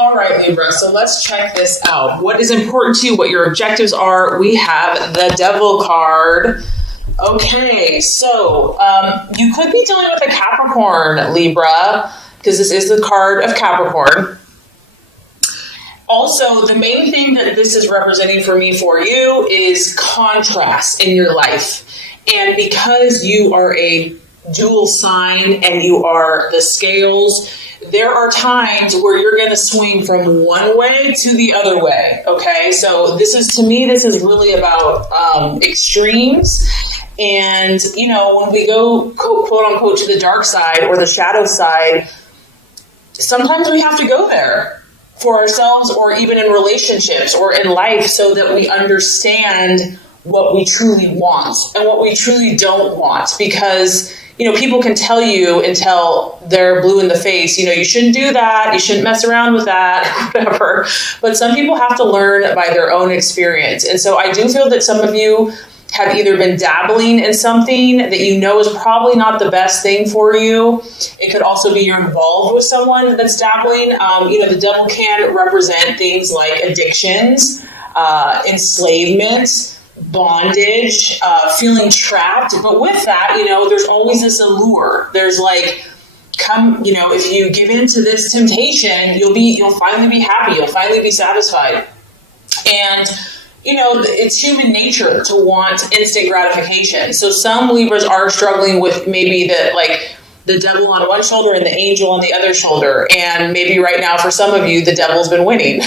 All right, Libra, so let's check this out. What is important to you, what your objectives are? We have the Devil card. Okay, so you could be dealing with a Capricorn, Libra, because this is the card of Capricorn. Also, the main thing that this is representing for me for you is contrast in your life. And because you are a dual sign and you are the scales, there are times where you're going to swing from one way to the other way. Okay, so this is, to me, this is really about extremes. And, you know, when we go, quote unquote, to the dark side or the shadow side, sometimes we have to go there for ourselves or even in relationships or in life so that we understand what we truly want and what we truly don't want. Because, you know, people can tell you until they're blue in the face, you know, you shouldn't do that, you shouldn't mess around with that, whatever. But some people have to learn by their own experience. And so I do feel that some of you have either been dabbling in something that you know is probably not the best thing for you. It could also be you're involved with someone that's dabbling. You know, the devil can represent things like addictions, enslavement, bondage, feeling trapped. But with that, you know, there's always this allure. There's like, come, you know, if you give in to this temptation, you'll finally be happy. You'll finally be satisfied. And, you know, it's human nature to want instant gratification. So some Libras are struggling with maybe the devil on one shoulder and the angel on the other shoulder. And maybe right now for some of you, the devil's been winning.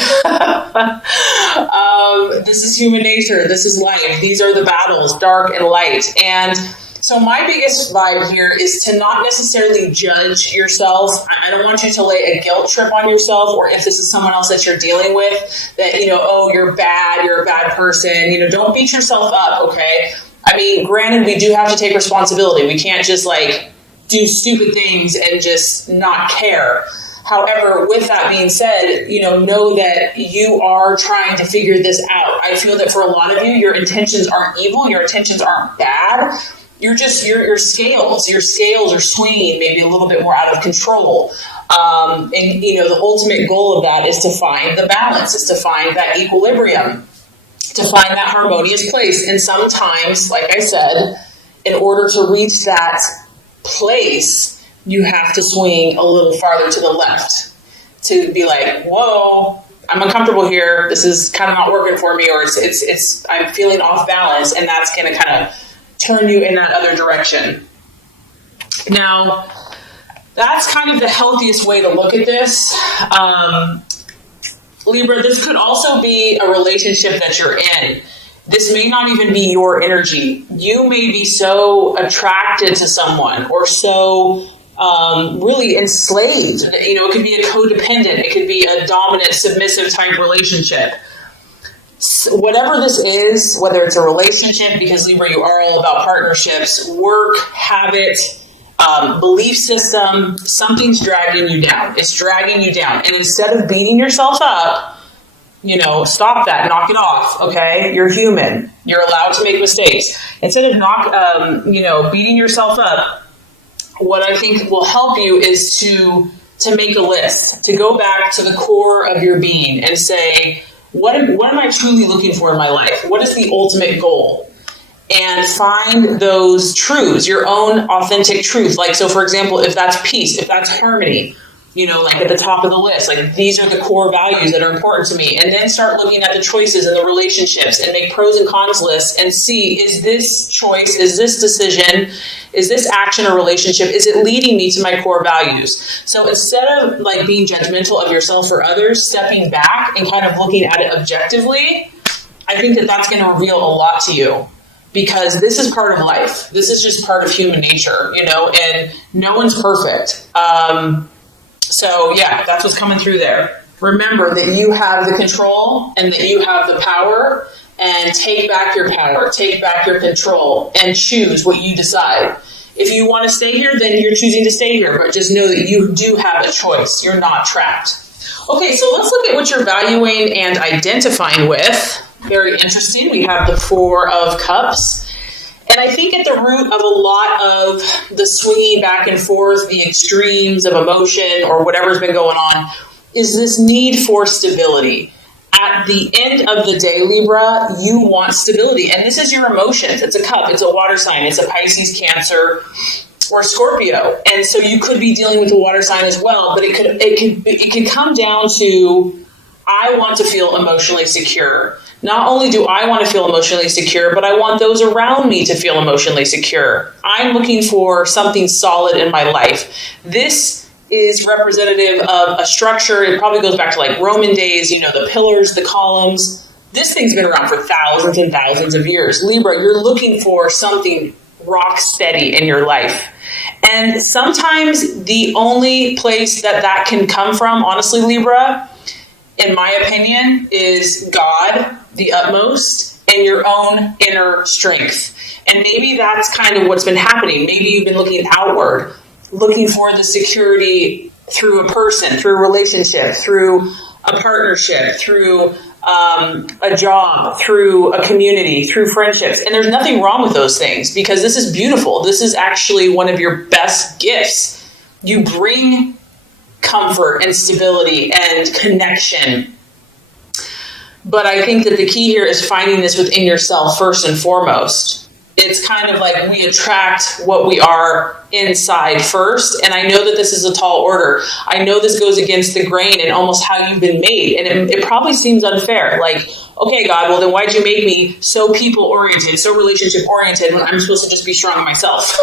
This is human nature. This is life. These are the battles, dark and light. And so my biggest vibe here is to not necessarily judge yourself. I don't want you to lay a guilt trip on yourself, or if this is someone else that you're dealing with, that, you know, oh, you're a bad person. You know, don't beat yourself up, okay? I mean, granted, we do have to take responsibility. We can't just like do stupid things and just not care. However, with that being said, you know that you are trying to figure this out. I feel that for a lot of you, your intentions aren't evil. Your intentions aren't bad. You're just, your scales are swinging maybe a little bit more out of control. And, you know, the ultimate goal of that is to find the balance, is to find that equilibrium, to find that harmonious place. And sometimes, like I said, in order to reach that place, you have to swing a little farther to the left to be like, whoa, I'm uncomfortable here. This is kind of not working for me, or it's I'm feeling off balance, and that's going to kind of turn you in that other direction. Now, that's kind of the healthiest way to look at this. Libra, this could also be a relationship that you're in. This may not even be your energy. You may be so attracted to someone or so really enslaved. You know, it could be a codependent. It could be a dominant, submissive type relationship. Whatever this is, whether it's a relationship, because Libra, you are all about partnerships, work, habit, belief system, something's dragging you down. It's dragging you down. And instead of beating yourself up, you know, stop that, knock it off, okay? You're human. You're allowed to make mistakes. Instead of beating yourself up, what I think will help you is to make a list, to go back to the core of your being and say, what am I truly looking for in my life? What is the ultimate goal? And find those truths, your own authentic truth. Like, so for example, if that's peace, if that's harmony, you know, like at the top of the list, like these are the core values that are important to me. And then start looking at the choices and the relationships and make pros and cons lists and see, is this choice, is this decision, is this action or relationship, is it leading me to my core values? So instead of like being judgmental of yourself or others, stepping back and kind of looking at it objectively, I think that that's going to reveal a lot to you. Because this is part of life. This is just part of human nature, you know, and no one's perfect. So yeah, that's what's coming through there. Remember that you have the control and that you have the power, and take back your power, take back your control, and choose what you decide. If you want to stay here, then you're choosing to stay here, but just know that you do have a choice. You're not trapped. Okay, so let's look at what you're valuing and identifying with. Very interesting. We have the Four of Cups. And I think at the root of a lot of the swinging back and forth, the extremes of emotion or whatever's been going on, is this need for stability. At the end of the day, Libra, you want stability. And this is your emotions. It's a cup. It's a water sign. It's a Pisces, Cancer, or Scorpio. And so you could be dealing with a water sign as well. But it could come down to, I want to feel emotionally secure. Not only do I want to feel emotionally secure, but I want those around me to feel emotionally secure. I'm looking for something solid in my life. This is representative of a structure. It probably goes back to like Roman days, the pillars, the columns. This thing's been around for thousands and thousands of years. Libra, you're looking for something rock steady in your life. And sometimes the only place that can come from, honestly, Libra, in my opinion, is God, the utmost, and your own inner strength. And maybe that's kind of what's been happening. Maybe you've been looking outward, looking for the security through a person, through a relationship, through a partnership, through a job, through a community, through friendships. And there's nothing wrong with those things, because this is beautiful. This is actually one of your best gifts. You bring comfort and stability and connection. But I think that the key here is finding this within yourself first and foremost. It's kind of like we attract what we are inside first. And I know that this is a tall order. I know this goes against the grain and almost how you've been made. And it probably seems unfair. Like, okay, God, well, then why'd you make me so people-oriented, so relationship-oriented, when I'm supposed to just be strong myself?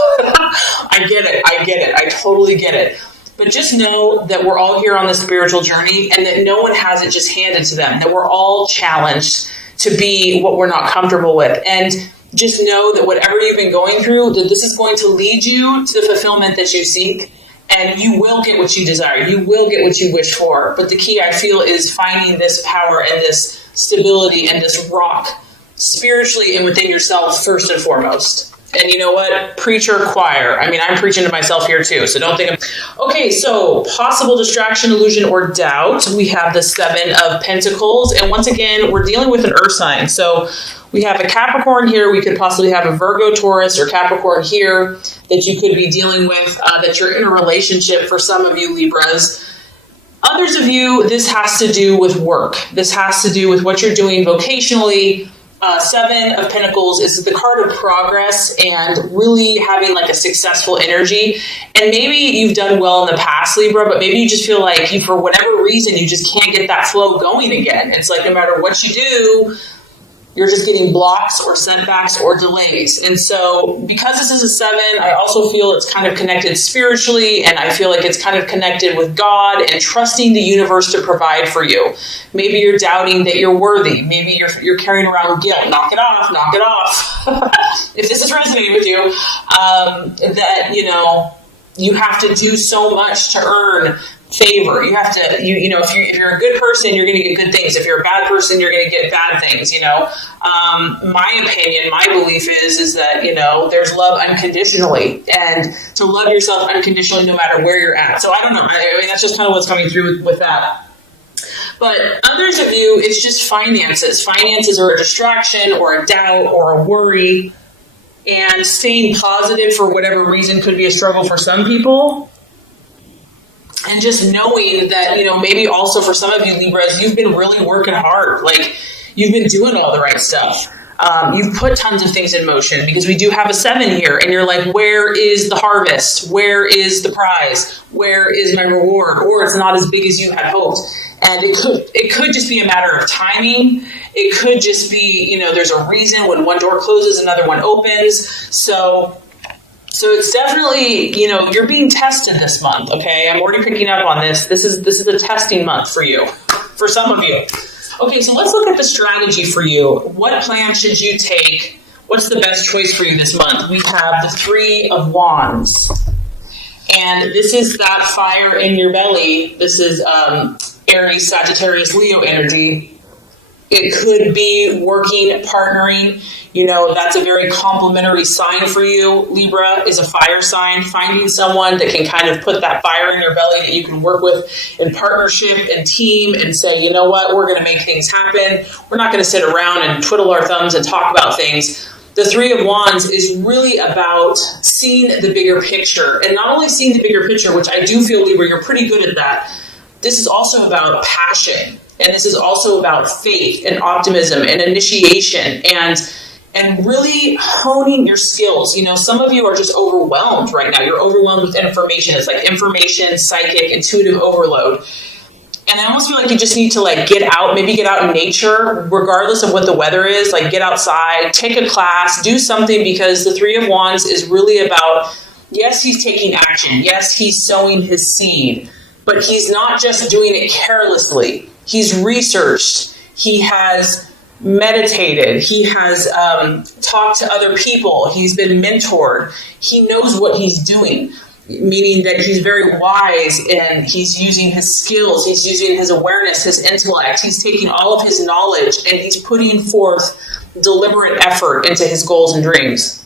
I get it. I totally get it. But just know that we're all here on this spiritual journey, and that no one has it just handed to them, that we're all challenged to be what we're not comfortable with. And just know that whatever you've been going through, that this is going to lead you to the fulfillment that you seek, and you will get what you desire. You will get what you wish for. But the key, I feel, is finding this power and this stability and this rock spiritually and within yourself first and foremost. And you know what? Preacher, choir. I mean, I'm preaching to myself here too, so don't think Okay, so possible distraction, illusion, or doubt. We have the 7 of Pentacles. And once again, we're dealing with an earth sign. So we have a Capricorn here. We could possibly have a Virgo, Taurus, or Capricorn here that you could be dealing with, that you're in a relationship for some of you Libras. Others of you, this has to do with work. This has to do with what you're doing vocationally. 7 of Pentacles is the card of progress and really having like a successful energy. And maybe you've done well in the past, Libra, but maybe you just feel like you, for whatever reason, you just can't get that flow going again. It's like no matter what you do, you're just getting blocks or setbacks or delays. And so because this is a 7, I also feel it's kind of connected spiritually, and I feel like it's kind of connected with God and trusting the universe to provide for you. Maybe you're doubting that you're worthy. Maybe you're carrying around guilt. Knock it off. If this is resonating with you, that, you have to do so much to earn favor. You have to, if you're a good person, you're going to get good things. If you're a bad person, you're going to get bad things, My opinion, my belief is that, there's love unconditionally, and to love yourself unconditionally no matter where you're at. So I don't know. I mean, that's just kind of what's coming through with that. But others of you, it's just finances. Finances are a distraction or a doubt or a worry. And staying positive for whatever reason could be a struggle for some people. And just knowing that, maybe also for some of you Libras, you've been really working hard. Like, you've been doing all the right stuff. You've put tons of things in motion, because we do have a 7 here. And you're like, where is the harvest? Where is the prize? Where is my reward? Or it's not as big as you had hoped. And it could just be a matter of timing. It could just be, there's a reason when one door closes, another one opens. So it's definitely, you're being tested this month, okay? I'm already picking up on this. This is a testing month for you, for some of you. Okay, so let's look at the strategy for you. What plan should you take? What's the best choice for you this month? We have the 3 of Wands. And this is that fire in your belly. This is Aries, Sagittarius, Leo energy. It could be working, partnering. That's a very complementary sign for you. Libra is a fire sign. Finding someone that can kind of put that fire in your belly that you can work with in partnership and team and say, you know what, we're going to make things happen. We're not going to sit around and twiddle our thumbs and talk about things. The 3 of Wands is really about seeing the bigger picture. And not only seeing the bigger picture, which I do feel, Libra, you're pretty good at that, this is also about passion. And this is also about faith and optimism and initiation and really honing your skills. You know, some of you are just overwhelmed right now. You're overwhelmed with information. It's like information, psychic, intuitive overload. And I almost feel like you just need to like get out, maybe get out in nature, regardless of what the weather is, like get outside, take a class, do something, because the Three of Wands is really about, yes, he's taking action. Yes, he's sowing his seed, but he's not just doing it carelessly. He's researched. He has meditated. He has talked to other people. He's been mentored. He knows what he's doing, meaning that he's very wise and he's using his skills. He's using his awareness, his intellect. He's taking all of his knowledge and he's putting forth deliberate effort into his goals and dreams.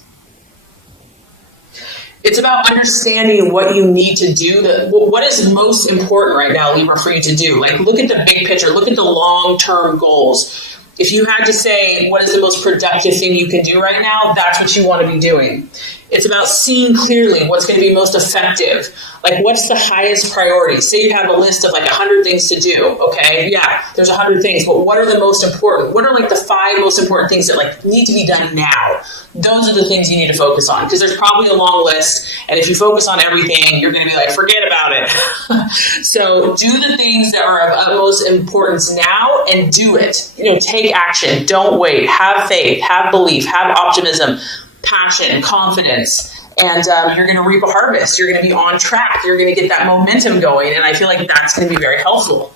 It's about understanding what you need to do, what is most important right now, Libra, for you to do. Like, look at the big picture, look at the long-term goals. If you had to say what is the most productive thing you can do right now, that's what you want to be doing. It's about seeing clearly what's going to be most effective. Like, what's the highest priority? Say you have a list of like 100 things to do. Okay, yeah, there's 100 things, but what are the most important? What are like the 5 most important things that like need to be done now? Those are the things you need to focus on, because there's probably a long list. And if you focus on everything, you're going to be like, forget about it. So do the things that are of utmost importance now and do it. You know, take action. Don't wait. Have faith, have belief, have optimism, passion, confidence, and you're going to reap a harvest. You're going to be on track. You're going to get that momentum going, and I feel like that's going to be very helpful.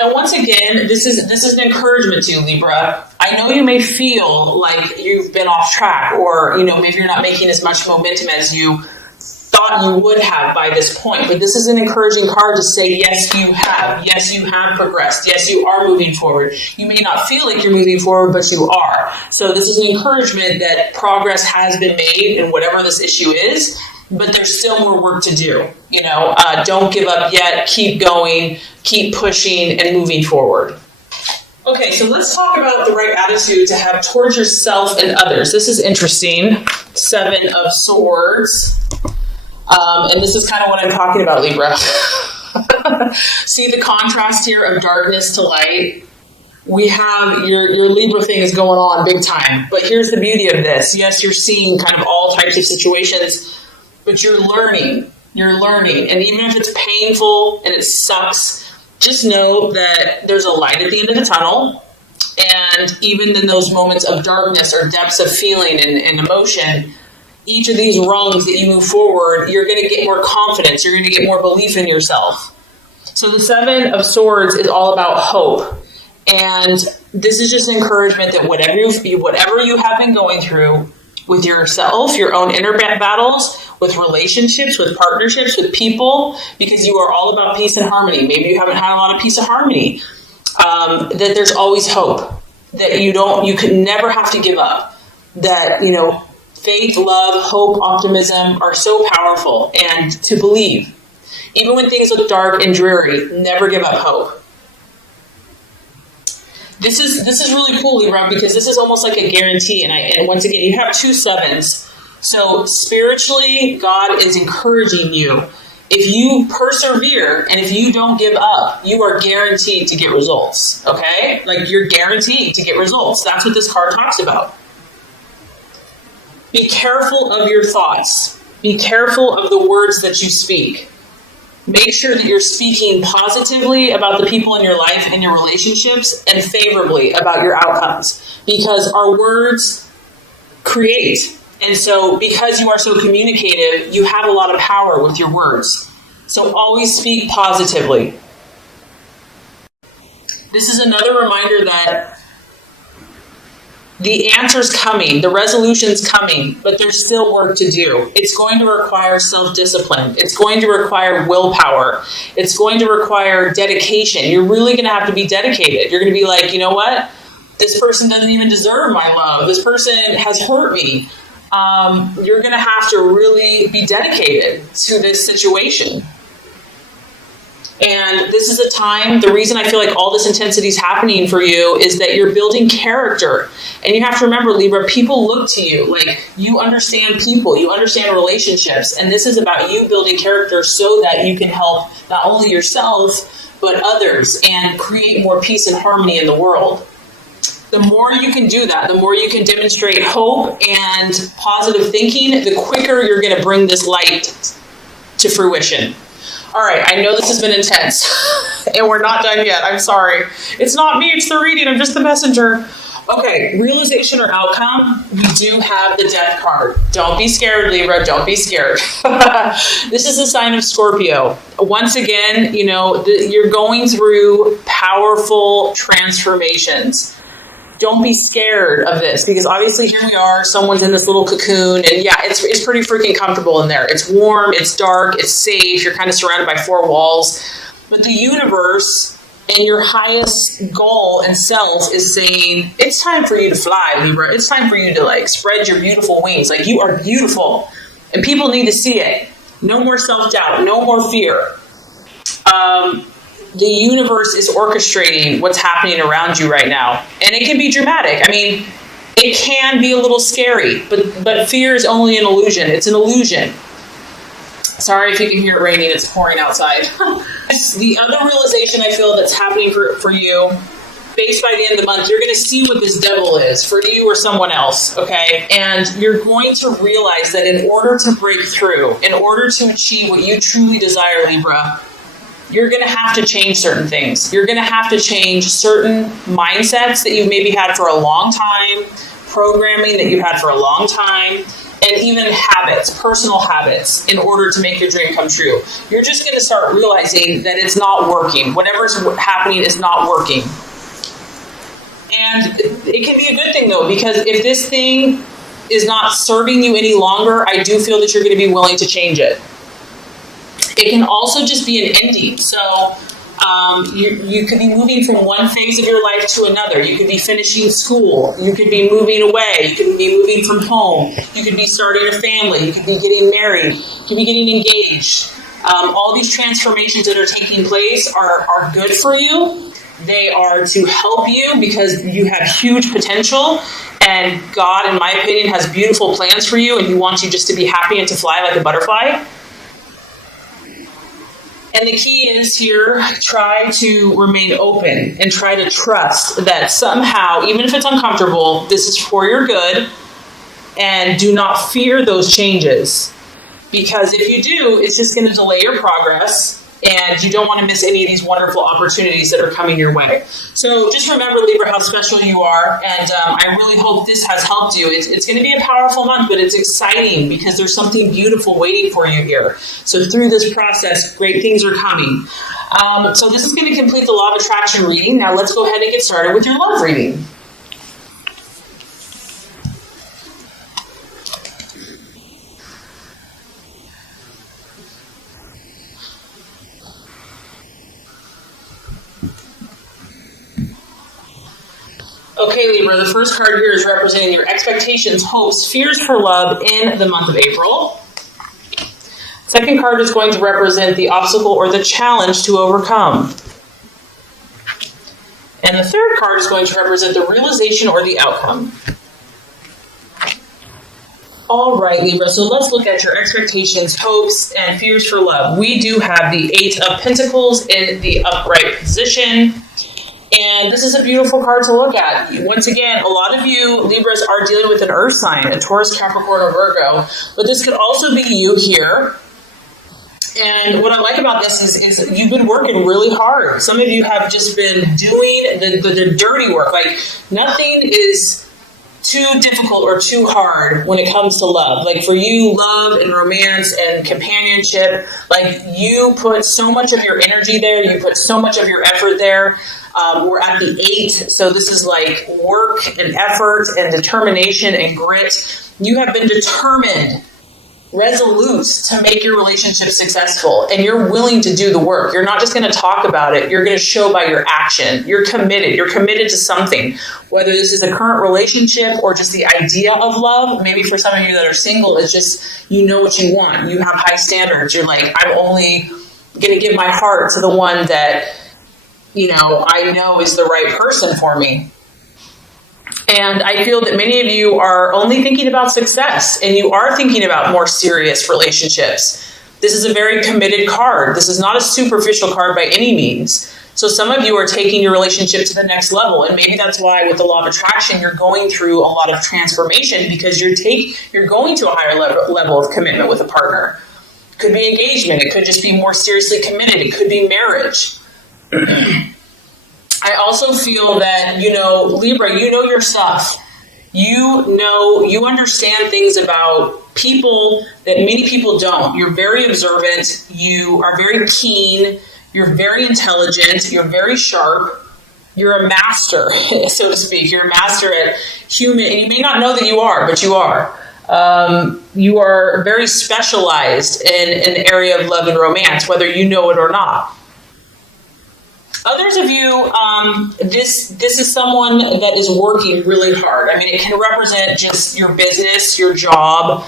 And once again, this is an encouragement to you, Libra. I know you may feel like you've been off track, or you know, maybe you're not making as much momentum as you thought you would have by this point, but this is an encouraging card to say, yes, you have. Yes, you have progressed. Yes, you are moving forward. You may not feel like you're moving forward, but you are. So this is an encouragement that progress has been made in whatever this issue is, but there's still more work to do. You know, don't give up yet. Keep going, keep pushing and moving forward. Okay, so let's talk about the right attitude to have towards yourself and others. This is interesting. 7 of Swords. And this is kind of what I'm talking about, Libra. See the contrast here of darkness to light? We have your Libra thing is going on big time. But here's the beauty of this. Yes, you're seeing kind of all types of situations, but you're learning. You're learning. And even if it's painful and it sucks, just know that there's a light at the end of the tunnel. And even in those moments of darkness or depths of feeling and emotion, each of these rungs that you move forward, you're going to get more confidence. You're going to get more belief in yourself. So the 7 of Swords is all about hope. And this is just encouragement that whatever you have been going through with yourself, your own inner battles, with relationships, with partnerships, with people, because you are all about peace and harmony. Maybe you haven't had a lot of peace and harmony. That there's always hope. That you could never have to give up. That, you know, faith, love, hope, optimism are so powerful, and to believe. Even when things look dark and dreary, never give up hope. This is really cool, Libra, because this is almost like a guarantee. And once again, you have 2 7s. So spiritually, God is encouraging you. If you persevere and if you don't give up, you are guaranteed to get results. Okay? Like, you're guaranteed to get results. That's what this card talks about. Be careful of your thoughts. Be careful of the words that you speak. Make sure that you're speaking positively about the people in your life and your relationships, and favorably about your outcomes, because our words create. And so because you are so communicative, you have a lot of power with your words. So always speak positively. This is another reminder that the answer's coming, the resolution's coming, but there's still work to do. It's going to require self-discipline. It's going to require willpower. It's going to require dedication. You're really going to have to be dedicated. You're going to be like, you know what? This person doesn't even deserve my love. This person has hurt me. You're going to have to really be dedicated to this situation. And this is a time, the reason I feel like all this intensity is happening for you is that you're building character. And you have to remember, Libra, people look to you. Like, you understand people, you understand relationships. And this is about you building character so that you can help not only yourself, but others, and create more peace and harmony in the world. The more you can do that, the more you can demonstrate hope and positive thinking, the quicker you're going to bring this light to fruition. All right, I know this has been intense, and we're not done yet. I'm sorry. It's not me, it's the reading. I'm just the messenger. Okay, realization or outcome, we do have the Death card. Don't be scared, Libra. Don't be scared. This is a sign of Scorpio. Once again, you know, you're going through powerful transformations. Don't be scared of this, because obviously here we are, someone's in this little cocoon, and yeah, it's pretty freaking comfortable in there. It's warm, it's dark, it's safe, you're kind of surrounded by four walls. But the universe and your highest goal and self is saying, it's time for you to fly, Libra. It's time for you to like spread your beautiful wings. Like, you are beautiful, and people need to see it. No more self-doubt, no more fear. The universe is orchestrating what's happening around you right now. And it can be dramatic. I mean, it can be a little scary, but fear is only an illusion. It's an illusion. Sorry if you can hear it raining. It's pouring outside. The other realization I feel that's happening for you, based by the end of the month, you're going to see what this devil is for you or someone else, okay? And you're going to realize that in order to break through, in order to achieve what you truly desire, Libra, you're going to have to change certain things. You're going to have to change certain mindsets that you've maybe had for a long time, programming that you've had for a long time, and even habits, personal habits, in order to make your dream come true. You're just going to start realizing that it's not working. Whatever's happening is not working. And it can be a good thing, though, because if this thing is not serving you any longer, I do feel that you're going to be willing to change it. It can also just be an ending. So you could be moving from one phase of your life to another. You could be finishing school. You could be moving away. You could be moving from home. You could be starting a family. You could be getting married. You could be getting engaged. All these transformations that are taking place are good for you. They are to help you because you have huge potential. And God, in my opinion, has beautiful plans for you. And He wants you just to be happy and to fly like a butterfly. And the key is here, try to remain open and try to trust that somehow, even if it's uncomfortable, this is for your good, and do not fear those changes. Because if you do, it's just going to delay your progress, and you don't want to miss any of these wonderful opportunities that are coming your way. So just remember, Libra, how special you are, and I really hope this has helped you. It's going to be a powerful month, but it's exciting because there's something beautiful waiting for you here. So through this process, great things are coming. So this is going to complete the Law of Attraction reading. Now let's go ahead and get started with your love reading. Okay, Libra, the first card here is representing your expectations, hopes, fears for love in the month of April. Second card is going to represent the obstacle or the challenge to overcome. And the third card is going to represent the realization or the outcome. All right, Libra, so let's look at your expectations, hopes, and fears for love. We do have the Eight of Pentacles in the upright position. And this is a beautiful card to look at. Once again, a lot of you Libras are dealing with an earth sign, a Taurus, Capricorn, or Virgo. But this could also be you here. And what I like about this is you've been working really hard. Some of you have just been doing the dirty work. Like, nothing is too difficult or too hard when it comes to love. Like, for you, love and romance and companionship, like, you put so much of your energy there. You put so much of your effort there. We're at the 8, so this is like work and effort and determination and grit. You have been determined, resolute to make your relationship successful, and you're willing to do the work. You're not just going to talk about it. You're going to show by your action. You're committed. You're committed to something, whether this is a current relationship or just the idea of love. Maybe for some of you that are single, it's just, you know what you want. You have high standards. You're like, I'm only going to give my heart to the one that, I know is the right person for me. And I feel that many of you are only thinking about success, and you are thinking about more serious relationships. This is a very committed card. This is not a superficial card by any means. So some of you are taking your relationship to the next level, and maybe that's why with the law of attraction, you're going through a lot of transformation, because you're going to a higher level of commitment with a partner. It could be engagement. It could just be more seriously committed. It could be marriage. I also feel that, Libra, you know your stuff. You understand things about people that many people don't. You're very observant. You are very keen. You're very intelligent. You're very sharp. You're a master, so to speak. You're a master at human, and you may not know that you are, but you are. You are very specialized in an area of love and romance, whether you know it or not. Others of you, this is someone that is working really hard. I mean, it can represent just your business, your job,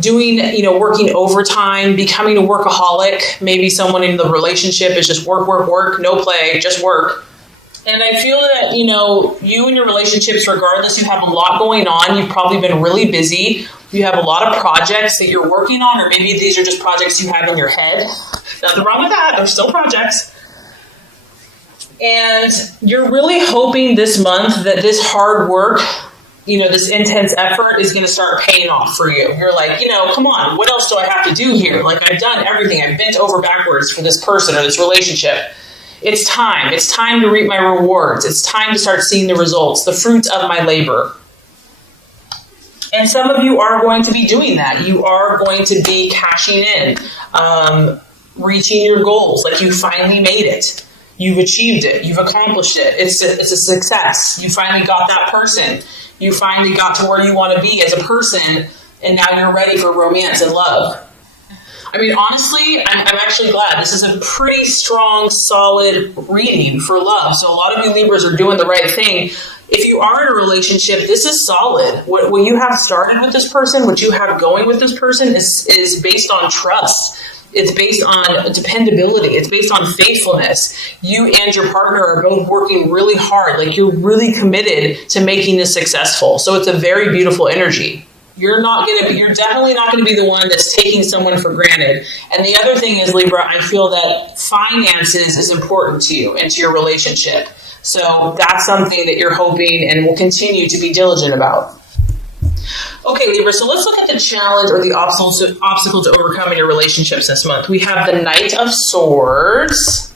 doing, working overtime, becoming a workaholic. Maybe someone in the relationship is just work, no play, just work. And I feel that, you and your relationships, regardless, you have a lot going on. You've probably been really busy. You have a lot of projects that you're working on, or maybe these are just projects you have in your head. Nothing wrong with that. They're still projects. And you're really hoping this month that this hard work, this intense effort is going to start paying off for you. You're like, come on, what else do I have to do here? Like, I've done everything. I've bent over backwards for this person or this relationship. It's time. It's time to reap my rewards. It's time to start seeing the results, the fruits of my labor. And some of you are going to be doing that. You are going to be cashing in, reaching your goals. Like, you finally made it. You've achieved it. You've accomplished it. It's a success. You finally got that person. You finally got to where you want to be as a person, and now you're ready for romance and love. I mean, honestly, I'm actually glad. This is a pretty strong, solid reading for love. So a lot of you Libras are doing the right thing. If you are in a relationship, this is solid. What you have started with this person, what you have going with this person is based on trust. It's based on dependability. It's based on faithfulness. You and your partner are both working really hard. Like, you're really committed to making this successful. So it's a very beautiful energy. You're definitely not going to be the one that's taking someone for granted. And the other thing is, Libra, I feel that finances is important to you and to your relationship. So that's something that you're hoping and will continue to be diligent about. Okay, Libra, so let's look at the challenge or the obstacle to overcome in your relationships this month. We have the Knight of Swords,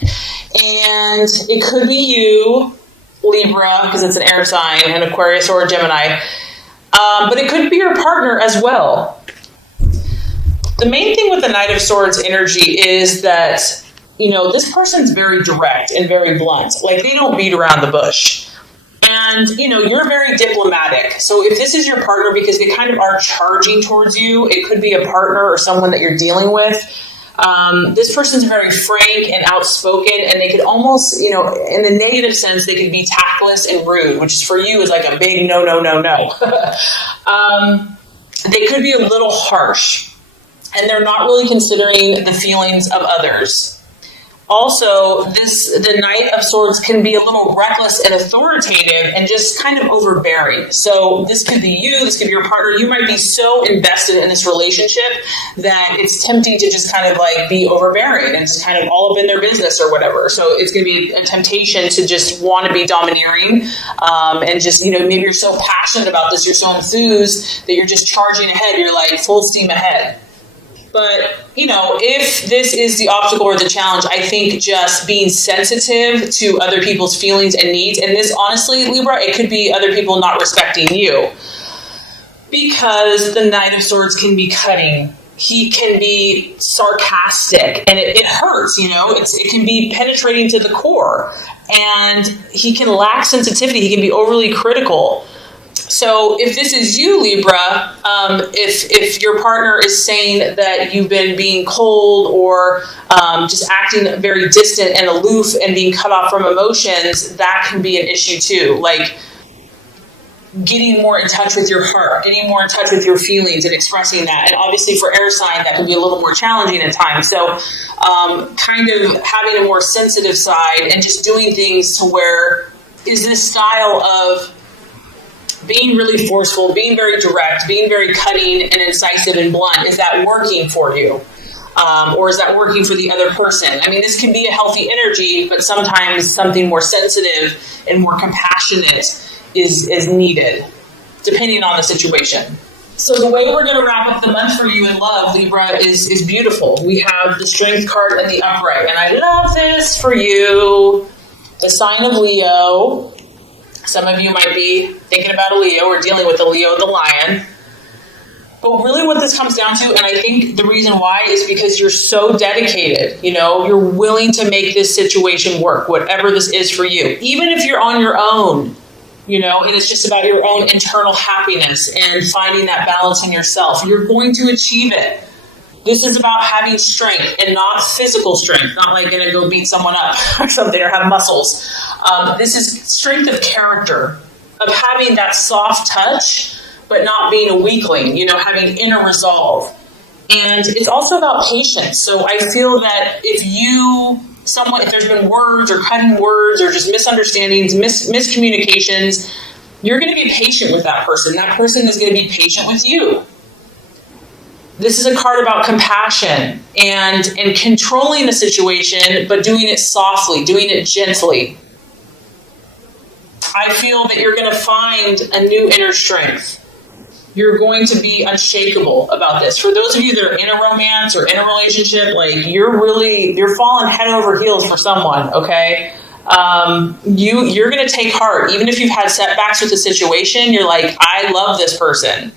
and it could be you, Libra, because it's an air sign, an Aquarius or a Gemini, but it could be your partner as well. The main thing with the Knight of Swords energy is that, this person's very direct and very blunt. Like, they don't beat around the bush. And, you're very diplomatic. So if this is your partner, because they kind of are charging towards you, it could be a partner or someone that you're dealing with. This person's very frank and outspoken, and they could almost, in the negative sense, they could be tactless and rude, which for you is like a big no. They could be a little harsh, and they're not really considering the feelings of others. Also, the Knight of Swords can be a little reckless and authoritative and just kind of overbearing. So this could be you, this could be your partner. You might be so invested in this relationship that it's tempting to just kind of like be overbearing and just kind of all up in their business or whatever. So it's going to be a temptation to just want to be domineering and just, maybe you're so passionate about this, you're so enthused that you're just charging ahead. You're like full steam ahead. But, if this is the obstacle or the challenge, I think just being sensitive to other people's feelings and needs, and this, honestly, Libra, it could be other people not respecting you. Because the Knight of Swords can be cutting. He can be sarcastic, and it hurts, it can be penetrating to the core. And he can lack sensitivity. He can be overly critical. So if this is you, Libra, if your partner is saying that you've been being cold or just acting very distant and aloof and being cut off from emotions, that can be an issue too. Like, getting more in touch with your heart, getting more in touch with your feelings and expressing that. And obviously for air sign, that can be a little more challenging at times. So kind of having a more sensitive side and just doing things to where is this style of being really forceful, being very direct, being very cutting and incisive and blunt, is that working for you? Or is that working for the other person? I mean, this can be a healthy energy, but sometimes something more sensitive and more compassionate is needed, depending on the situation. So the way we're going to wrap up the month for you in love, Libra, is beautiful. We have the Strength card and the Upright, and I love this for you. The sign of Leo. Some of you might be thinking about a Leo or dealing with a Leo, the lion. But really what this comes down to, and I think the reason why, is because you're so dedicated. You know, you're willing to make this situation work, whatever this is for you. Even if you're on your own, you know, and it's just about your own internal happiness and finding that balance in yourself, you're going to achieve it. This is about having strength and not physical strength, not like going to go beat someone up or something or have muscles. This is strength of character, of having that soft touch, but not being a weakling, you know, having inner resolve. And it's also about patience. So I feel that if there's been words or cutting words or just misunderstandings, miscommunications, you're going to be patient with that person. That person is going to be patient with you. This is a card about compassion and controlling the situation, but doing it softly, doing it gently. I feel that you're going to find a new inner strength. You're going to be unshakable about this. For those of you that are in a romance or in a relationship, like you're falling head over heels for someone, okay? You're going to take heart. Even if you've had setbacks with the situation, you're like, I love this person.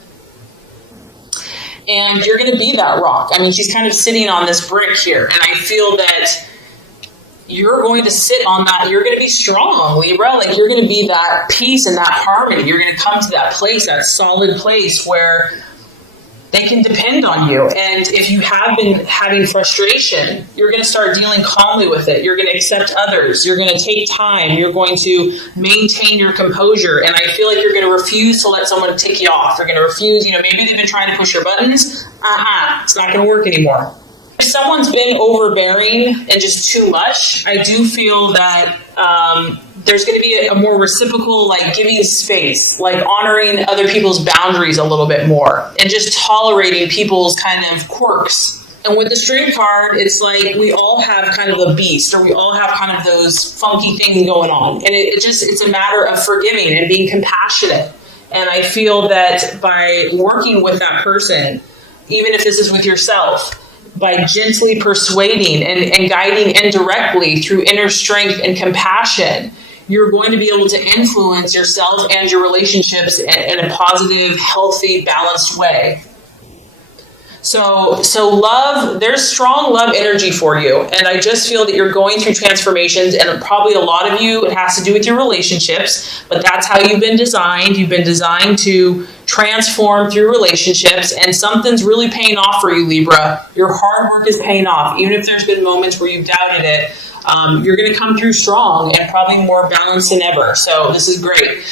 And you're going to be that rock. I mean, she's kind of sitting on this brick here. And I feel that you're going to sit on that. You're going to be strong, Libra. Like, you're going to be that peace and that harmony. You're going to come to that place, that solid place where they can depend on you. And if you have been having frustration, you're going to start dealing calmly with it. You're going to accept others. You're going to take time. You're going to maintain your composure. And I feel like you're going to refuse to let someone tick you off. You're going to refuse, maybe they've been trying to push your buttons. It's not going to work anymore. If someone's been overbearing and just too much, I do feel that there's going to be a more reciprocal, like giving space, like honoring other people's boundaries a little bit more and just tolerating people's kind of quirks. And with the Strength card, it's like we all have kind of a beast, or we all have kind of those funky things going on. And it's a matter of forgiving and being compassionate. And I feel that by working with that person, even if this is with yourself, by gently persuading and guiding indirectly through inner strength and compassion, you're going to be able to influence yourself and your relationships in a positive, healthy, balanced way. So love, there's strong love energy for you. And I just feel that you're going through transformations, and probably a lot of you, it has to do with your relationships, but that's how you've been designed. You've been designed to transform through relationships, and something's really paying off for you, Libra. Your hard work is paying off. Even if there's been moments where you've doubted it, you're going to come through strong and probably more balanced than ever. So this is great.